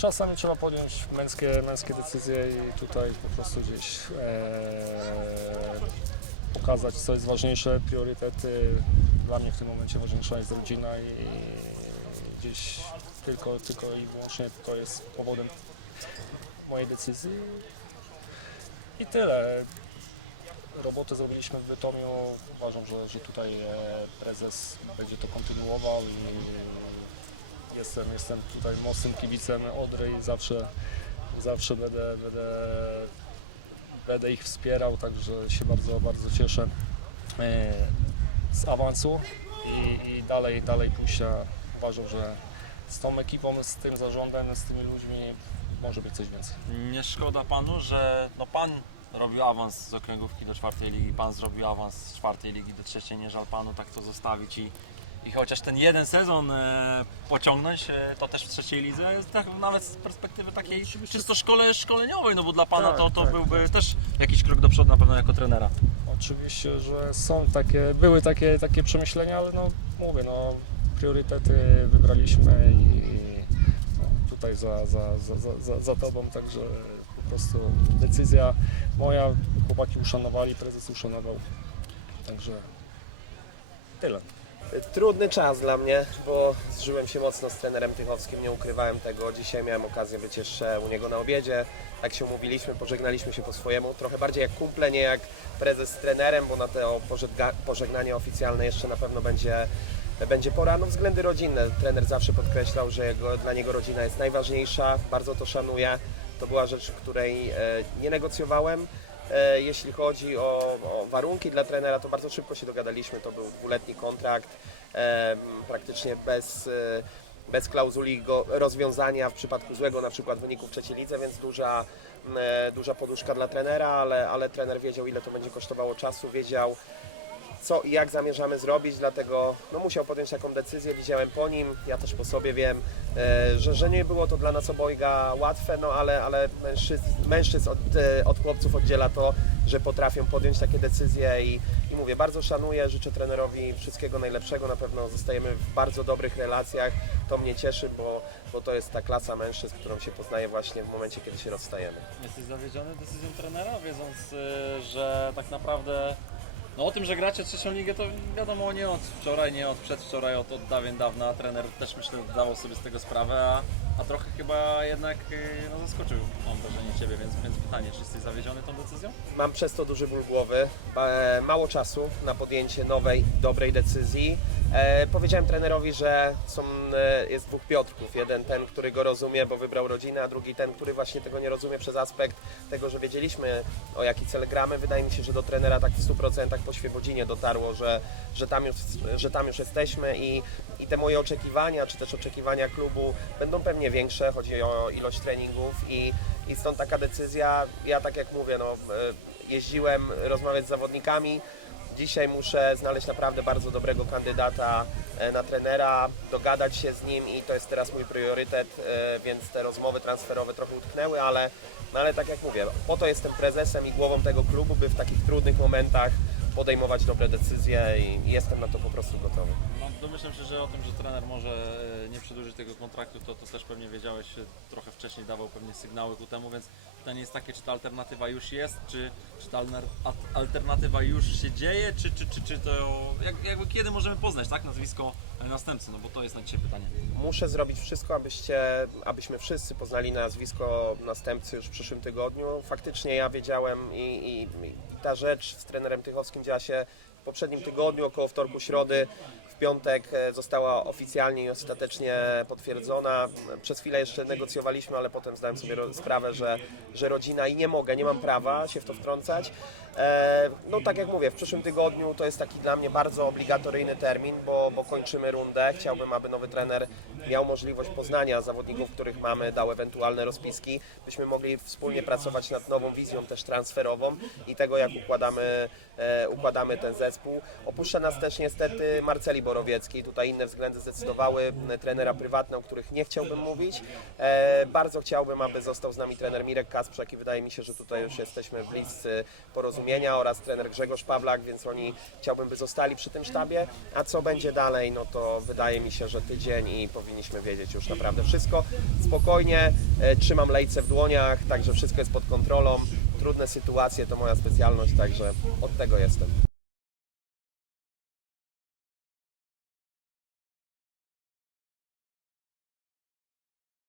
czasami trzeba podjąć męskie, męskie decyzje i tutaj po prostu gdzieś e, pokazać, co jest ważniejsze, priorytety. Dla mnie w tym momencie ważniejsza jest rodzina i gdzieś tylko, tylko i wyłącznie to jest powodem mojej decyzji. I tyle. Robotę zrobiliśmy w Bytomiu. Uważam, że, że tutaj e, prezes będzie to kontynuował i jestem, jestem tutaj mocnym kibicem Odry i zawsze, zawsze będę, będę, będę ich wspierał, także się bardzo, bardzo cieszę e, z awansu i, i dalej, dalej pójścia. Uważam, że z tą ekipą, z tym zarządem, z tymi ludźmi może być coś więcej. Nie szkoda panu, że no pan robił awans z okręgówki do czwartej ligi, pan zrobił awans z czwartej ligi do trzeciej, nie żal panu tak to zostawić i, i chociaż ten jeden sezon e, pociągnąć, e, to też w trzeciej lidze, tak, nawet z perspektywy takiej czysto szkole, szkoleniowej, no bo dla pana Tak, to, to tak, byłby też jakiś krok do przodu na pewno jako trenera. Oczywiście, że są takie, były takie, takie przemyślenia, ale no mówię, no priorytety wybraliśmy i, i no, tutaj za, za, za, za, za, za tobą, także po prostu decyzja moja, chłopaki uszanowali, prezes uszanował, także tyle. Trudny czas dla mnie, bo zżyłem się mocno z trenerem Tychowskim, nie ukrywałem tego. Dzisiaj miałem okazję być jeszcze u niego na obiedzie. Tak się umówiliśmy, pożegnaliśmy się po swojemu. Trochę bardziej jak kumple, nie jak prezes z trenerem, bo na to pożegna- pożegnanie oficjalne jeszcze na pewno będzie, będzie pora. No względy rodzinne. Trener zawsze podkreślał, że jego, dla niego rodzina jest najważniejsza. Bardzo to szanuję. To była rzecz, której e, nie negocjowałem. E, Jeśli chodzi o, o warunki dla trenera, to bardzo szybko się dogadaliśmy. To był dwuletni kontrakt, em, praktycznie bez, e, bez klauzuli go rozwiązania w przypadku złego na przykład wyniku w trzeciej lidze, więc duża, e, duża poduszka dla trenera, ale, ale trener wiedział ile to będzie kosztowało czasu, wiedział co i jak zamierzamy zrobić, dlatego no, musiał podjąć taką decyzję, widziałem po nim, ja też po sobie wiem, e, że, że nie było to dla nas obojga łatwe, no ale, ale mężczyzn, mężczyzn od, e, od chłopców oddziela to, że potrafią podjąć takie decyzje i, i mówię, bardzo szanuję, życzę trenerowi wszystkiego najlepszego, na pewno zostajemy w bardzo dobrych relacjach, to mnie cieszy, bo, bo to jest ta klasa mężczyzn, którą się poznaje właśnie w momencie, kiedy się rozstajemy. Jesteś zawiedziony decyzją trenera, wiedząc, y, że tak naprawdę no o tym, że gracie trzecią ligę, to wiadomo nie od wczoraj, nie od przedwczoraj, od, od dawien dawna. Trener też myślę zdawał sobie z tego sprawę, a, a trochę chyba jednak y, no, zaskoczył, mam wrażenie, Ciebie, więc, więc pytanie, czy jesteś zawiedziony tą decyzją? Mam przez to duży ból głowy, e, mało czasu na podjęcie nowej, dobrej decyzji. E, powiedziałem trenerowi, że są, e, jest dwóch Piotrków. Jeden ten, który go rozumie, bo wybrał rodzinę, a drugi ten, który właśnie tego nie rozumie przez aspekt tego, że wiedzieliśmy o jaki cel gramy. Wydaje mi się, że do trenera tak w 100% po Świebodzinie dotarło, że, że, tam już, że tam już jesteśmy i, i te moje oczekiwania, czy też oczekiwania klubu będą pewnie większe. Chodzi o ilość treningów i, i stąd taka decyzja. Ja tak jak mówię, no, e, jeździłem rozmawiać z zawodnikami. Dzisiaj muszę znaleźć naprawdę bardzo dobrego kandydata e, na trenera, dogadać się z nim i to jest teraz mój priorytet, e, więc te rozmowy transferowe trochę utknęły, ale, ale tak jak mówię, po to jestem prezesem i głową tego klubu, by w takich trudnych momentach podejmować dobre decyzje i jestem na to po prostu gotowy. No, domyślam się, że o tym, że trener może e, nie przedłużyć tego kontraktu, to, to też pewnie wiedziałeś, trochę wcześniej dawał pewnie sygnały ku temu, więc pytanie jest takie, czy ta alternatywa już jest, czy, czy ta alternatywa już się dzieje, czy, czy, czy, czy to, jak, jakby kiedy możemy poznać, tak, nazwisko e, następcy, no bo to jest na dzisiaj pytanie. Muszę zrobić wszystko, abyście, abyśmy wszyscy poznali nazwisko następcy już w przyszłym tygodniu. Faktycznie ja wiedziałem i, i, i ta rzecz z trenerem Tychowskim działa się w poprzednim tygodniu, około wtorku, środy. Piątek e, została oficjalnie i ostatecznie potwierdzona. Przez chwilę jeszcze negocjowaliśmy, ale potem zdałem sobie sprawę, że, że rodzina i nie mogę, nie mam prawa się w to wtrącać. E, No tak jak mówię, w przyszłym tygodniu to jest taki dla mnie bardzo obligatoryjny termin, bo, bo kończymy rundę. Chciałbym, aby nowy trener miał możliwość poznania zawodników, których mamy, dał ewentualne rozpiski, byśmy mogli wspólnie pracować nad nową wizją też transferową i tego, jak układamy, e, układamy ten zespół. Opuszcza nas też niestety Marceli Borowiecki. Tutaj inne względy zdecydowały, trenera prywatne, o których nie chciałbym mówić. E, bardzo chciałbym, aby został z nami trener Mirek Kasprzak i wydaje mi się, że tutaj już jesteśmy bliscy porozumienia oraz trener Grzegorz Pawlak, więc oni chciałbym, by zostali przy tym sztabie. A co będzie dalej, no to wydaje mi się, że tydzień i powinniśmy wiedzieć już naprawdę wszystko. Spokojnie, e, trzymam lejce w dłoniach, także wszystko jest pod kontrolą. Trudne sytuacje to moja specjalność, także od tego jestem.